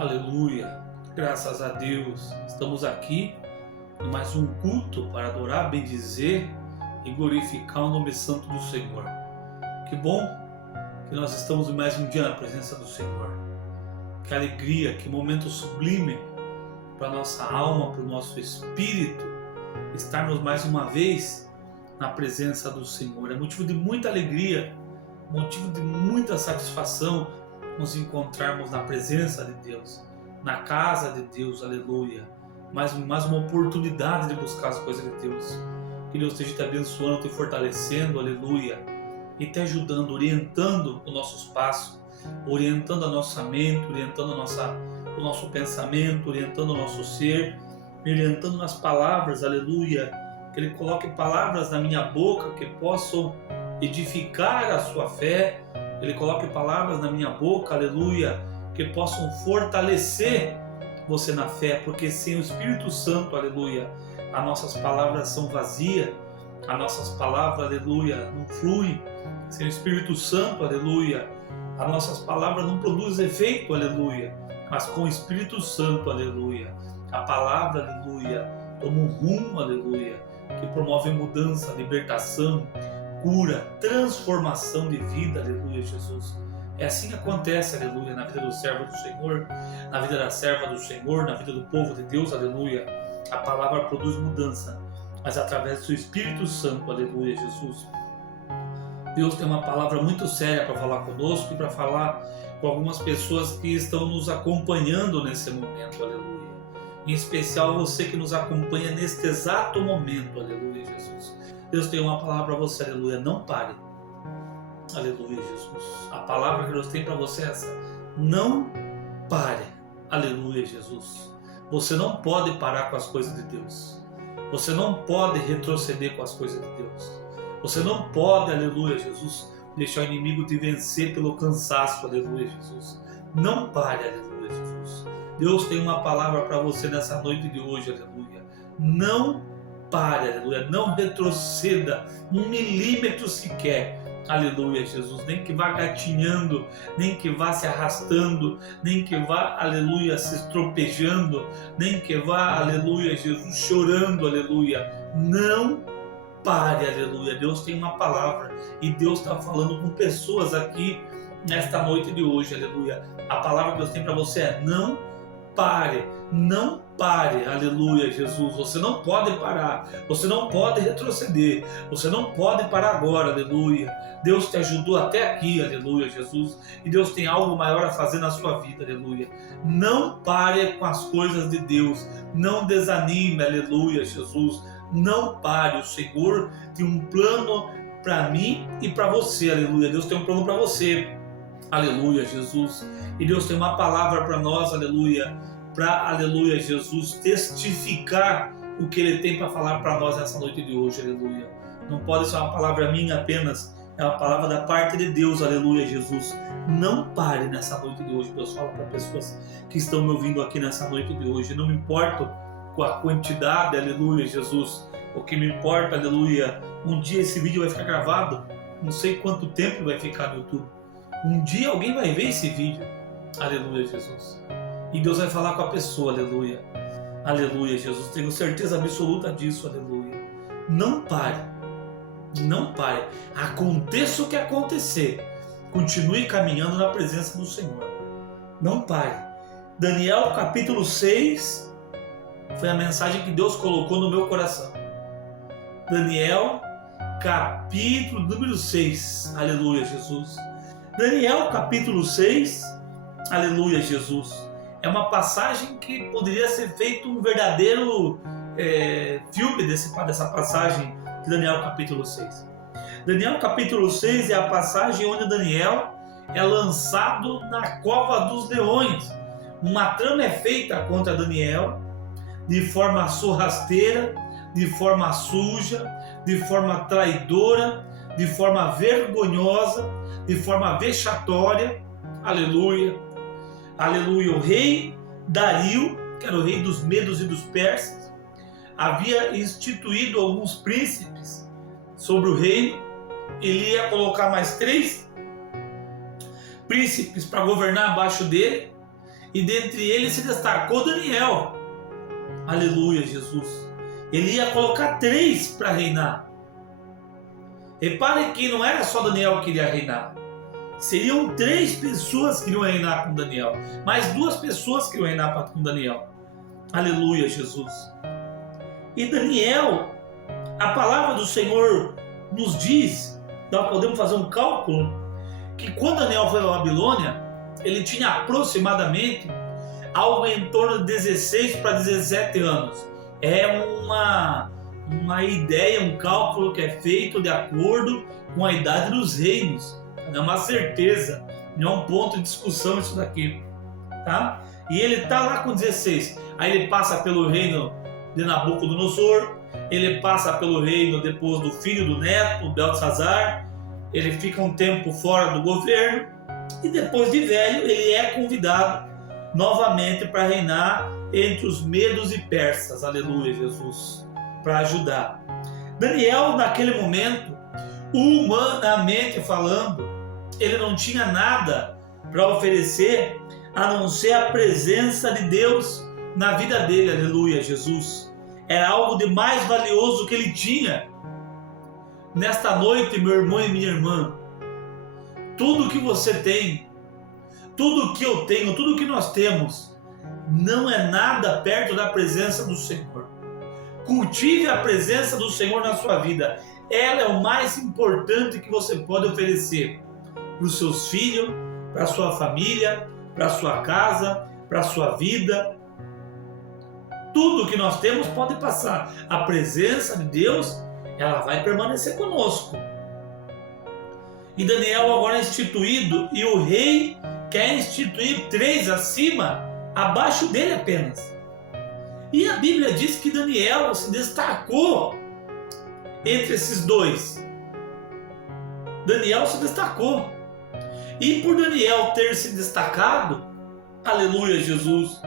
Aleluia, graças a Deus, estamos aqui em mais um culto para adorar, bendizer e glorificar o nome santo do Senhor. Que bom que nós estamos em mais um dia na presença do Senhor. Que alegria, que momento sublime para a nossa alma, para o nosso espírito, estarmos mais uma vez na presença do Senhor. É motivo de muita alegria, motivo de muita satisfação nos encontrarmos na presença de Deus, na casa de Deus, aleluia. Mais uma oportunidade de buscar as coisas de Deus. Que Deus esteja te abençoando, te fortalecendo, aleluia, e te ajudando, orientando os nossos passos, orientando a nossa mente, orientando o nosso pensamento, orientando o nosso ser, orientando nas palavras, aleluia. Que Ele coloque palavras na minha boca que possam edificar a sua fé. Ele coloque palavras na minha boca, aleluia, que possam fortalecer você na fé, porque sem o Espírito Santo, aleluia, as nossas palavras são vazias, as nossas palavras, aleluia, não fluem. Sem o Espírito Santo, aleluia, as nossas palavras não produzem efeito, aleluia, mas com o Espírito Santo, aleluia, a palavra, aleluia, toma um rumo, aleluia, que promove mudança, libertação, cura, transformação de vida, aleluia, Jesus. É assim que acontece, aleluia, na vida do servo do Senhor, na vida da serva do Senhor, na vida do povo de Deus, aleluia. A palavra produz mudança, mas através do seu Espírito Santo, aleluia, Jesus. Deus tem uma palavra muito séria para falar conosco e para falar com algumas pessoas que estão nos acompanhando nesse momento, aleluia. Em especial você que nos acompanha neste exato momento, aleluia, Jesus. Deus tem uma palavra para você, aleluia, não pare. Aleluia, Jesus. A palavra que Deus tem para você é essa: não pare. Aleluia, Jesus. Você não pode parar com as coisas de Deus. Você não pode retroceder com as coisas de Deus. Você não pode, aleluia, Jesus, deixar o inimigo te vencer pelo cansaço, aleluia, Jesus. Não pare, aleluia, Jesus. Deus tem uma palavra para você nessa noite de hoje, aleluia. Não pare, aleluia. Não retroceda 1 milímetro sequer. Aleluia, Jesus, nem que vá gatinhando, nem que vá se arrastando, nem que vá, aleluia, se estropejando, nem que vá, aleluia, Jesus, chorando, aleluia. Não pare, aleluia. Deus tem uma palavra e Deus está falando com pessoas aqui nesta noite de hoje, aleluia. A palavra que Deus tem para você é: não pare, não pare, aleluia, Jesus. Você não pode parar, você não pode retroceder, você não pode parar agora, aleluia. Deus te ajudou até aqui, aleluia, Jesus, e Deus tem algo maior a fazer na sua vida, aleluia. Não pare com as coisas de Deus, não desanime, aleluia, Jesus. Não pare, o Senhor tem um plano para mim e para você, aleluia. Deus tem um plano para você, aleluia, Jesus. E Deus tem uma palavra para nós, aleluia, para, aleluia, Jesus, testificar o que Ele tem para falar para nós nessa noite de hoje, aleluia. Não pode ser uma palavra minha apenas, é uma palavra da parte de Deus, aleluia, Jesus. Não pare nessa noite de hoje. Deus fala para pessoas que estão me ouvindo aqui nessa noite de hoje. Não me importo com a quantidade, aleluia, Jesus. O que me importa, aleluia, um dia esse vídeo vai ficar gravado, não sei quanto tempo vai ficar no YouTube. Um dia alguém vai ver esse vídeo, aleluia, Jesus. E Deus vai falar com a pessoa, aleluia. Aleluia, Jesus. Tenho certeza absoluta disso, aleluia. Não pare. Não pare. Aconteça o que acontecer, continue caminhando na presença do Senhor. Não pare. Daniel capítulo 6 foi a mensagem que Deus colocou no meu coração. Daniel capítulo número 6. Aleluia, Jesus. Daniel capítulo 6. Aleluia, Jesus. É uma passagem que poderia ser feito um verdadeiro filme dessa passagem de Daniel capítulo 6. Daniel capítulo 6 é a passagem onde Daniel é lançado na cova dos leões. Uma trama é feita contra Daniel de forma sorrateira, de forma suja, de forma traidora, de forma vergonhosa, de forma vexatória. Aleluia. Aleluia. O rei Dario, que era o rei dos medos e dos persas, havia instituído alguns príncipes sobre o reino. Ele ia colocar mais 3 príncipes para governar abaixo dele. e dentre eles se destacou Daniel. Aleluia, Jesus. Ele ia colocar 3 para reinar. Reparem que não era só Daniel que iria reinar. Seriam 3 pessoas que iriam reinar com Daniel. Mais 2 pessoas que iriam reinar com Daniel. Aleluia, Jesus. E Daniel, a palavra do Senhor nos diz, nós podemos fazer um cálculo, que quando Daniel foi à Babilônia, ele tinha aproximadamente algo em torno de 16 para 17 anos. É uma ideia, um cálculo que é feito de acordo com a idade dos reinos. Não é uma certeza, não é um ponto de discussão isso daqui, tá? E ele está lá com 16. Aí ele passa pelo reino de Nabucodonosor, ele passa pelo reino depois do filho do neto, Beltesazar, ele fica um tempo fora do governo e depois de velho ele é convidado novamente para reinar entre os medos e persas, aleluia, Jesus, para ajudar. Daniel, naquele momento, humanamente falando, ele não tinha nada para oferecer a não ser a presença de Deus na vida dele, aleluia, Jesus. Era algo de mais valioso que ele tinha. Nesta noite, meu irmão e minha irmã, tudo que você tem, tudo que eu tenho, tudo que nós temos, não é nada perto da presença do Senhor. Cultive a presença do Senhor na sua vida. Ela é o mais importante que você pode oferecer para os seus filhos, para a sua família, para a sua casa, para a sua vida. Tudo que nós temos pode passar. A presença de Deus, ela vai permanecer conosco. E Daniel agora é instituído, e o rei quer instituir 3 acima, abaixo dele apenas. E a Bíblia diz que Daniel se destacou entre esses 2. Daniel se destacou. E por Daniel ter se destacado, aleluia, Jesus,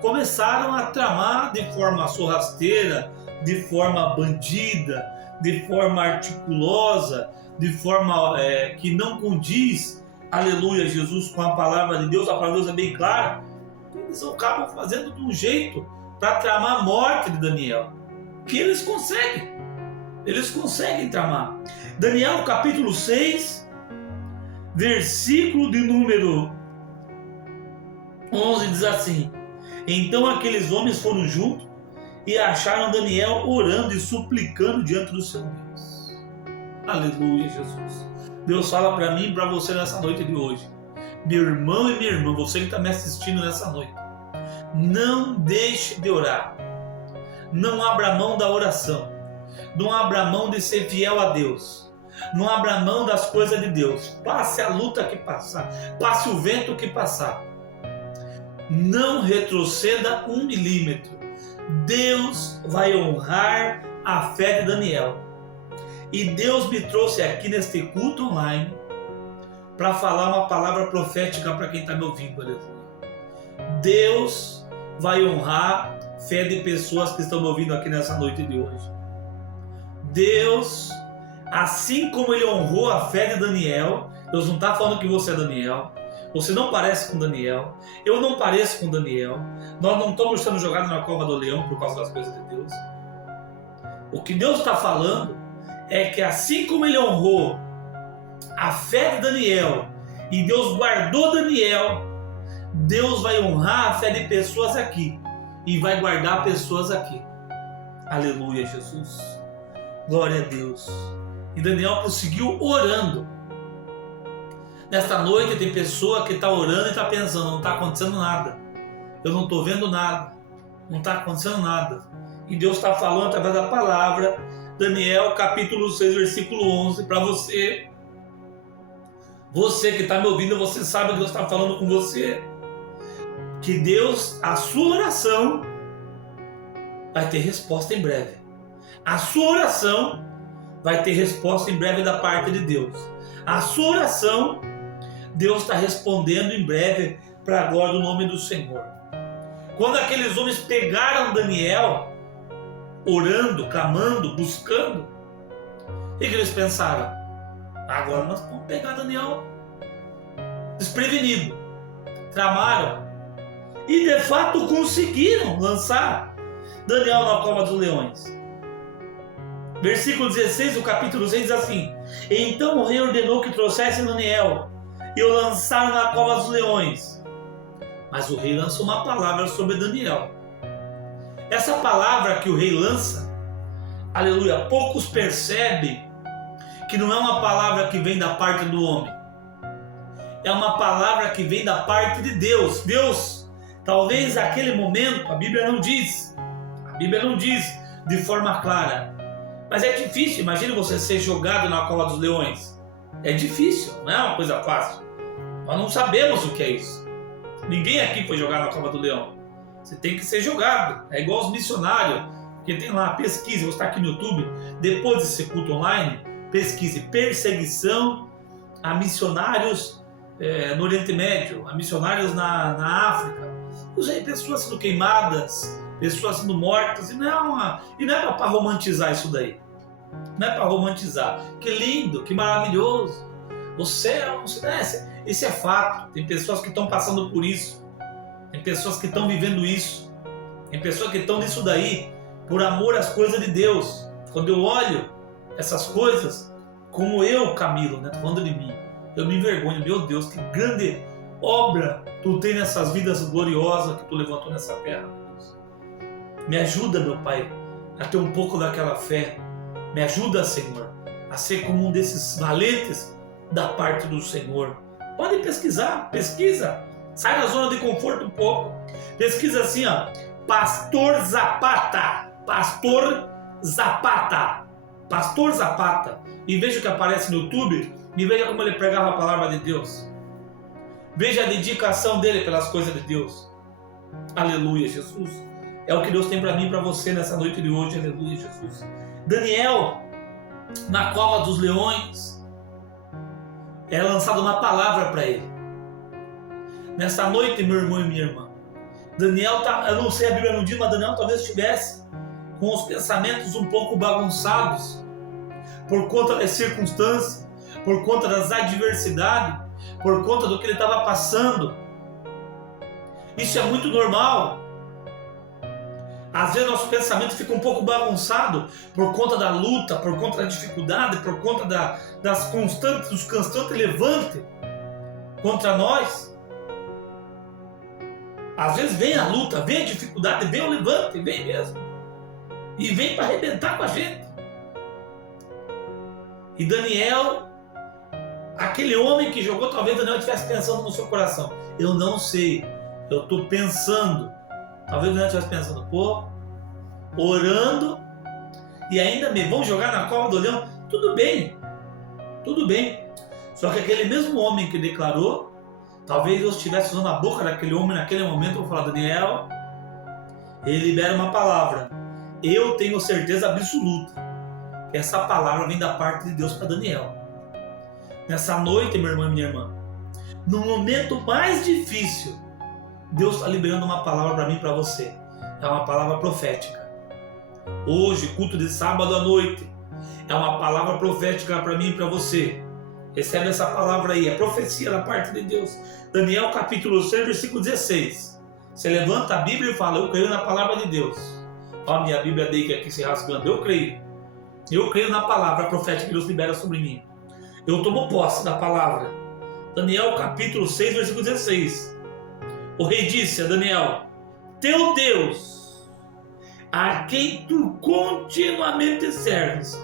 começaram a tramar de forma sorrateira, de forma bandida, de forma articulosa, de forma que não condiz, aleluia, Jesus, com a palavra de Deus. A palavra de Deus é bem clara. Eles acabam fazendo de um jeito para tramar a morte de Daniel, que eles conseguem tramar. Daniel capítulo 6, versículo de número 11 diz assim: então aqueles homens foram juntos e acharam Daniel orando e suplicando diante do seu Deus. Aleluia, Jesus. Deus fala para mim e para você nessa noite de hoje. Meu irmão e minha irmã, você que está me assistindo nessa noite, não deixe de orar. Não abra mão da oração. Não abra mão de ser fiel a Deus. Não abra mão das coisas de Deus. Passe a luta que passar. Passe o vento que passar. Não retroceda 1 milímetro. Deus vai honrar a fé de Daniel. E Deus me trouxe aqui neste culto online para falar uma palavra profética para quem está me ouvindo. Aleluia. Deus vai honrar a fé de pessoas que estão me ouvindo aqui nessa noite de hoje. Deus, assim como Ele honrou a fé de Daniel, Deus não está falando que você é Daniel. Você não parece com Daniel. Eu não pareço com Daniel. Nós não estamos sendo jogados na cova do leão por causa das coisas de Deus. O que Deus está falando é que assim como Ele honrou a fé de Daniel e Deus guardou Daniel, Deus vai honrar a fé de pessoas aqui e vai guardar pessoas aqui. Aleluia, Jesus. Glória a Deus. E Daniel prosseguiu orando. Nesta noite tem pessoa que está orando e está pensando: não está acontecendo nada. Eu não estou vendo nada. Não está acontecendo nada. E Deus está falando através da palavra. Daniel capítulo 6, versículo 11, para você. Você que está me ouvindo, você sabe que Deus está falando com você. Que Deus, a sua oração vai ter resposta em breve. A sua oração vai ter resposta em breve da parte de Deus. A sua oração, Deus está respondendo em breve para a glória do nome do Senhor. Quando aqueles homens pegaram Daniel, orando, clamando, buscando, o que eles pensaram? Agora nós vamos pegar Daniel desprevenido. Tramaram E de fato conseguiram lançar Daniel na cova dos leões. Versículo 16 do capítulo 6 diz assim: então o rei ordenou que trouxessem Daniel e o lançaram na cova dos leões. Mas o rei lança uma palavra sobre Daniel. Essa palavra que o rei lança, aleluia, poucos percebem que não é uma palavra que vem da parte do homem. É uma palavra que vem da parte de Deus. Deus, talvez naquele momento, a Bíblia não diz de forma clara. Mas é difícil, imagine você ser jogado na cova dos leões. É difícil, não é uma coisa fácil. Nós não sabemos o que é isso. Ninguém aqui foi jogado na cova do leão. Você tem que ser jogado. É igual os missionários, que tem lá, pesquise, você está aqui no YouTube, depois desse culto online, pesquise perseguição a missionários no Oriente Médio, a missionários na África. Pessoas sendo queimadas, pessoas sendo mortas, e não é para romantizar isso daí. Não é para romantizar. Que lindo, que maravilhoso. O céu, isso é fato. Tem pessoas que estão passando por isso. Tem pessoas que estão vivendo isso. Tem pessoas que estão nisso daí por amor às coisas de Deus. Quando eu olho essas coisas, como eu, Camilo, né, falando de mim, eu me envergonho. Meu Deus, que grande obra tu tem nessas vidas gloriosas que tu levantou nessa terra. Me ajuda, meu Pai, a ter um pouco daquela fé. Me ajuda, Senhor, a ser como um desses valentes da parte do Senhor. Pode pesquisar, pesquisa. Sai da zona de conforto um pouco. Pesquisa assim, ó. Pastor Zapata. Pastor Zapata. Pastor Zapata. E veja o que aparece no YouTube. E veja como ele pregava a palavra de Deus. Veja a dedicação dele pelas coisas de Deus. Aleluia, Jesus. É o que Deus tem para mim e para você nessa noite de hoje. Aleluia, Jesus. Daniel, na cova dos leões, é lançada uma palavra para ele. Nessa noite, meu irmão e minha irmã, Daniel eu não sei, a Bíblia não diz, mas Daniel talvez estivesse com os pensamentos um pouco bagunçados por conta das circunstâncias, por conta das adversidades, por conta do que ele estava passando. Isso é muito normal. Às vezes nosso pensamento fica um pouco bagunçado por conta da luta, por conta da dificuldade, por conta dos constantes levantes contra nós. Às vezes vem a luta, vem a dificuldade, vem o levante, vem mesmo. E vem para arrebentar com a gente. E Daniel, aquele homem que jogou, talvez Daniel estivesse pensando no seu coração. Eu não sei, eu estou pensando. Talvez Daniel estivesse pensando, orando, e ainda me vão jogar na cova do leão. Tudo bem. Só que aquele mesmo homem que declarou, talvez Deus estivesse usando a boca daquele homem naquele momento para falar, Daniel, ele libera uma palavra. Eu tenho certeza absoluta que essa palavra vem da parte de Deus para Daniel. Nessa noite, meu irmão e minha irmã, no momento mais difícil, Deus está liberando uma palavra para mim e para você. É uma palavra profética. Hoje, culto de sábado à noite, é uma palavra profética para mim e para você. Recebe essa palavra aí, é profecia da parte de Deus. Daniel capítulo 6, versículo 16. Você levanta a Bíblia e fala, eu creio na palavra de Deus. Olha a minha Bíblia dele aqui se rasgando. Eu creio na palavra profética que Deus libera sobre mim. Eu tomo posse da palavra. Daniel capítulo 6, versículo 16. O rei disse a Daniel, teu Deus, a quem tu continuamente serves,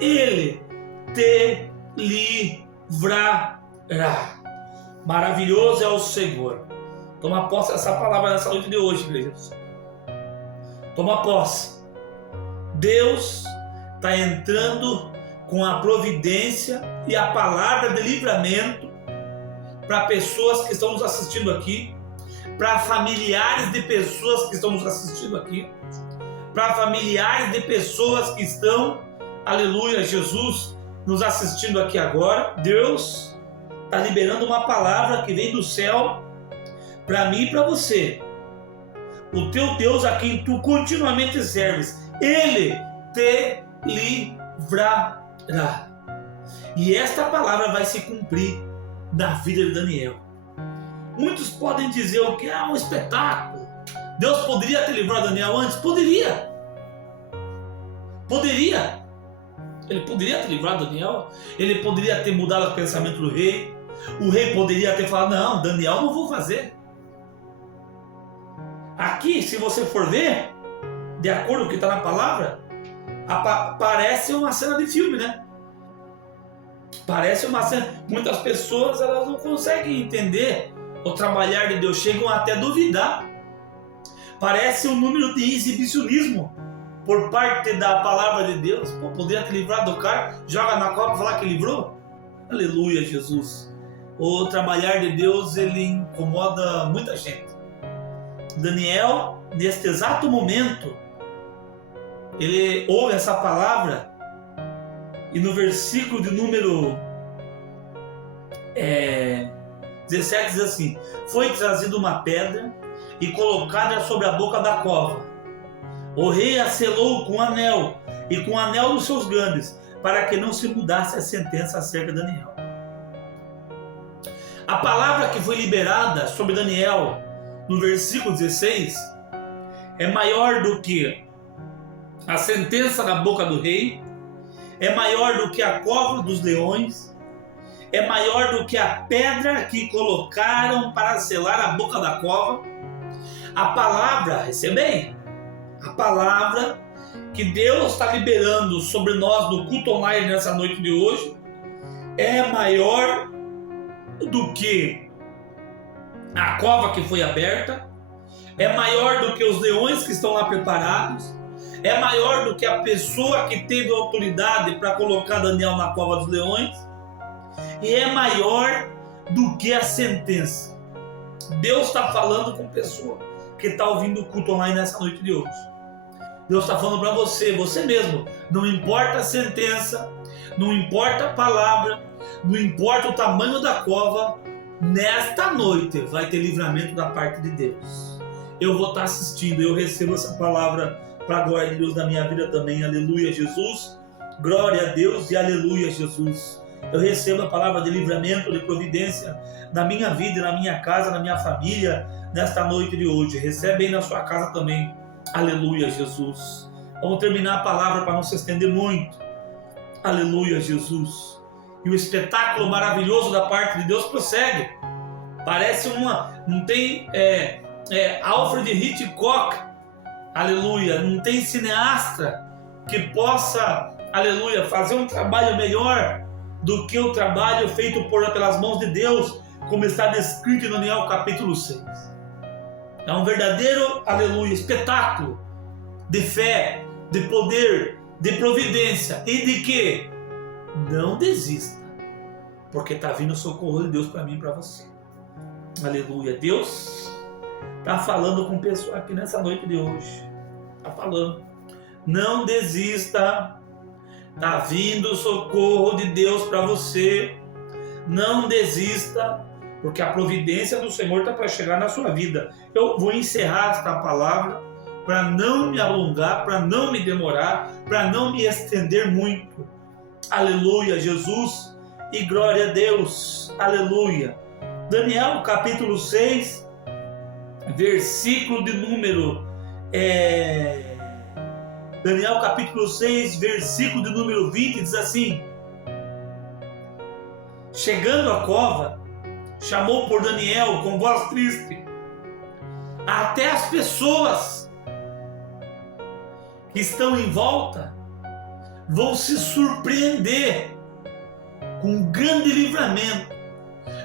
ele te livrará. Maravilhoso é o Senhor. Toma posse dessa palavra nessa noite de hoje, igreja. Toma posse. Deus está entrando com a providência e a palavra de livramento para pessoas que estão nos assistindo aqui, para familiares de pessoas que estão nos assistindo aqui, para familiares de pessoas que estão, aleluia, Jesus, nos assistindo aqui agora. Deus está liberando uma palavra que vem do céu para mim e para você. O teu Deus a quem tu continuamente serves, ele te livrará. E esta palavra vai se cumprir na vida de Daniel. Muitos podem dizer o que é um espetáculo. Deus poderia ter livrado Daniel antes? Poderia. Poderia. Ele poderia ter livrado Daniel. Ele poderia ter mudado o pensamento do rei. O rei poderia ter falado, não, Daniel não vou fazer. Aqui, se você for ver, de acordo com o que está na palavra, parece uma cena de filme, né? Parece uma cena. Muitas pessoas elas não conseguem entender o trabalhar de Deus, chegam até a duvidar. Parece um número de exibicionismo por parte da palavra de Deus. Pô, poderia ter livrado o cara, joga na copa e falar que livrou? Aleluia, Jesus. O trabalhar de Deus, ele incomoda muita gente. Daniel, neste exato momento, ele ouve essa palavra e no versículo de número 17 diz assim: foi trazida uma pedra e colocada sobre a boca da cova. O rei a selou com anel e com o anel dos seus grandes, para que não se mudasse a sentença acerca de Daniel. A palavra que foi liberada sobre Daniel no versículo 16 é maior do que a sentença na boca do rei, é maior do que a cova dos leões, é maior do que a pedra que colocaram para selar a boca da cova. A palavra, recebei, a palavra que Deus está liberando sobre nós no culto online nessa noite de hoje é maior do que a cova que foi aberta, é maior do que os leões que estão lá preparados, é maior do que a pessoa que teve autoridade para colocar Daniel na cova dos leões, e é maior do que a sentença. Deus está falando com a pessoa que está ouvindo o culto online nessa noite de hoje. Deus está falando para você mesmo. Não importa a sentença, não importa a palavra, não importa o tamanho da cova, nesta noite vai ter livramento da parte de Deus. Eu vou estar assistindo, eu recebo essa palavra para a glória de Deus na minha vida também. Aleluia, Jesus. Glória a Deus e aleluia, Jesus. Eu recebo a palavra de livramento, de providência na minha vida, na minha casa, na minha família, nesta noite de hoje. Recebe aí na sua casa também. Aleluia, Jesus. Vamos terminar a palavra para não se estender muito. Aleluia, Jesus. E o espetáculo maravilhoso da parte de Deus prossegue. Parece não tem Alfred Hitchcock, aleluia, não tem cineasta que possa, aleluia, fazer um trabalho melhor do que o trabalho feito pelas mãos de Deus, como está descrito em Daniel capítulo 6. É um verdadeiro, aleluia, espetáculo de fé, de poder, de providência e de que não desista, porque está vindo o socorro de Deus para mim e para você. Aleluia. Deus está falando com o pessoal aqui nessa noite de hoje. Está falando. Não desista. Está vindo o socorro de Deus para você. Não desista, porque a providência do Senhor está para chegar na sua vida. Eu vou encerrar esta palavra para não me alongar, para não me demorar, para não me estender muito. Aleluia, Jesus, e glória a Deus. Aleluia. Daniel capítulo 6, versículo de número Daniel capítulo 6, versículo de número 20, diz assim: chegando à cova, chamou por Daniel com voz triste. Até as pessoas que estão em volta vão se surpreender com o grande livramento,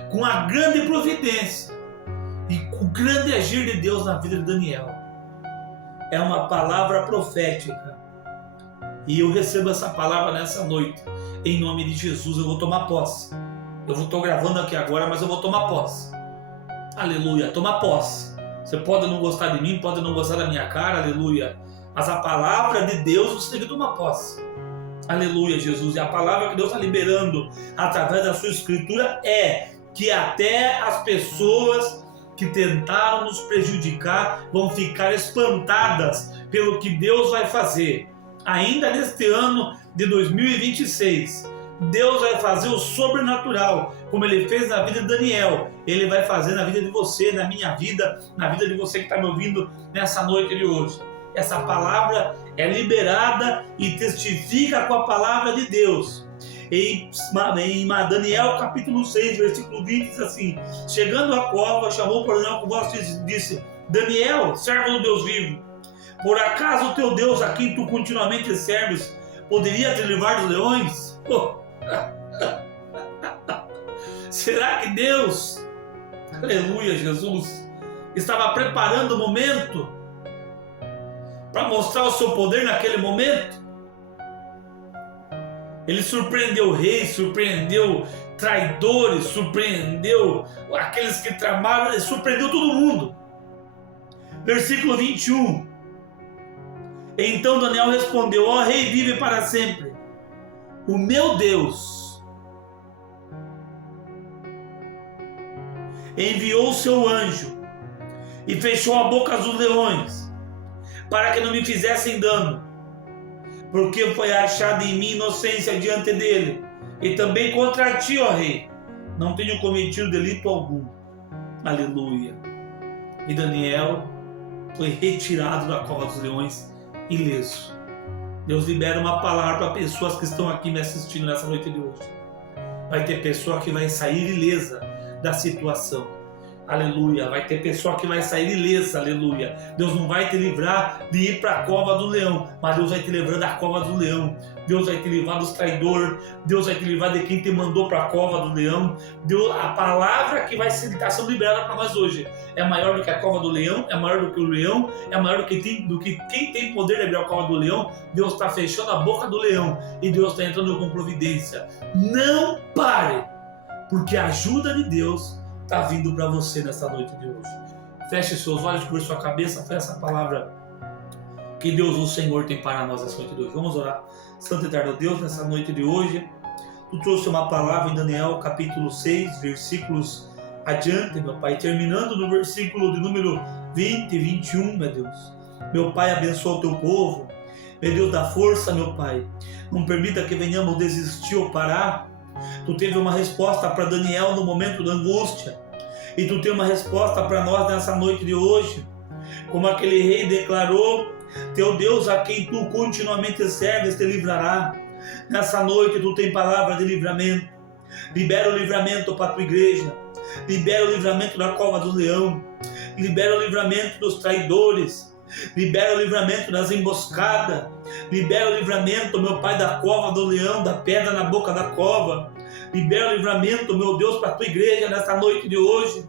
com a grande providência e com o grande agir de Deus na vida de Daniel. É uma palavra profética. E eu recebo essa palavra nessa noite. Em nome de Jesus, eu vou tomar posse. Eu estou gravando aqui agora, mas eu vou tomar posse. Aleluia, tomar posse. Você pode não gostar de mim, pode não gostar da minha cara, aleluia. Mas a palavra de Deus você tem que tomar posse. Aleluia, Jesus. E a palavra que Deus está liberando através da sua escritura é que até as pessoas que tentaram nos prejudicar vão ficar espantadas pelo que Deus vai fazer. Ainda neste ano de 2026, Deus vai fazer o sobrenatural, como Ele fez na vida de Daniel. Ele vai fazer na vida de você, na minha vida, na vida de você que está me ouvindo nessa noite de hoje. Essa palavra é liberada e testifica com a palavra de Deus. Em Daniel capítulo 6, versículo 20, diz assim: chegando à cova, chamou por Daniel com voz e disse: Daniel, servo do Deus vivo, por acaso o teu Deus, a quem tu continuamente serves, poderia te livrar dos leões? Será que Deus, aleluia, Jesus, estava preparando o momento para mostrar o seu poder naquele momento? Ele surpreendeu reis, surpreendeu traidores, surpreendeu aqueles que tramavam, ele surpreendeu todo mundo. Versículo 21. Então Daniel respondeu: ó rei, vive para sempre. O meu Deus enviou o seu anjo e fechou a boca dos leões, para que não me fizessem dano, porque foi achada em mim inocência diante dele, e também contra ti, ó rei, não tenho cometido delito algum. Aleluia. E Daniel foi retirado da cova dos leões ileso. Deus libera uma palavra para pessoas que estão aqui me assistindo nessa noite de hoje. Vai ter pessoa que vai sair ilesa da situação. Aleluia. Vai ter pessoa que vai sair ilesa. Aleluia. Deus não vai te livrar de ir para a cova do leão, mas Deus vai te livrar da cova do leão. Deus vai te livrar dos traidores. Deus vai te livrar de quem te mandou para a cova do leão. Deus, a palavra que vai estar sendo liberada para nós hoje é maior do que a cova do leão, é maior do que o leão, é maior do que quem tem poder de abrir a cova do leão. Deus está fechando a boca do leão e Deus está entrando com providência. Não pare, porque a ajuda de Deus está vindo para você nessa noite de hoje. Feche seus olhos, cubra sua cabeça, foi essa palavra que Deus, o Senhor, tem para nós nessa noite de hoje. Vamos orar. Santo e eterno Deus, nessa noite de hoje, Tu trouxe uma palavra em Daniel capítulo 6, versículos adiante, meu Pai, terminando no versículo de número 20 e 21, meu Deus. Meu Pai, abençoa o Teu povo, meu Deus, dá força, meu Pai. Não permita que venhamos desistir ou parar. Tu teve uma resposta para Daniel no momento da angústia, e Tu tem uma resposta para nós nessa noite de hoje. Como aquele rei declarou: Teu Deus, a quem Tu continuamente serves, te livrará. Nessa noite Tu tem palavra de livramento. Libera o livramento para a Tua igreja. Libera o livramento da cova do leão. Libera o livramento dos traidores. Libera o livramento das emboscadas. Libera o livramento, meu Pai, da cova do leão, da pedra na boca da cova. Libera o livramento, meu Deus, para a Tua igreja nessa noite de hoje.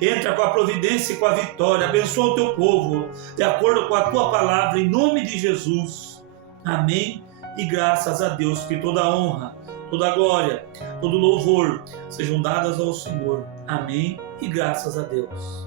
Entra com a providência e com a vitória. Abençoa o Teu povo, de acordo com a Tua palavra, em nome de Jesus. Amém. E graças a Deus, que toda a honra, toda a glória, todo louvor sejam dadas ao Senhor. Amém. E graças a Deus.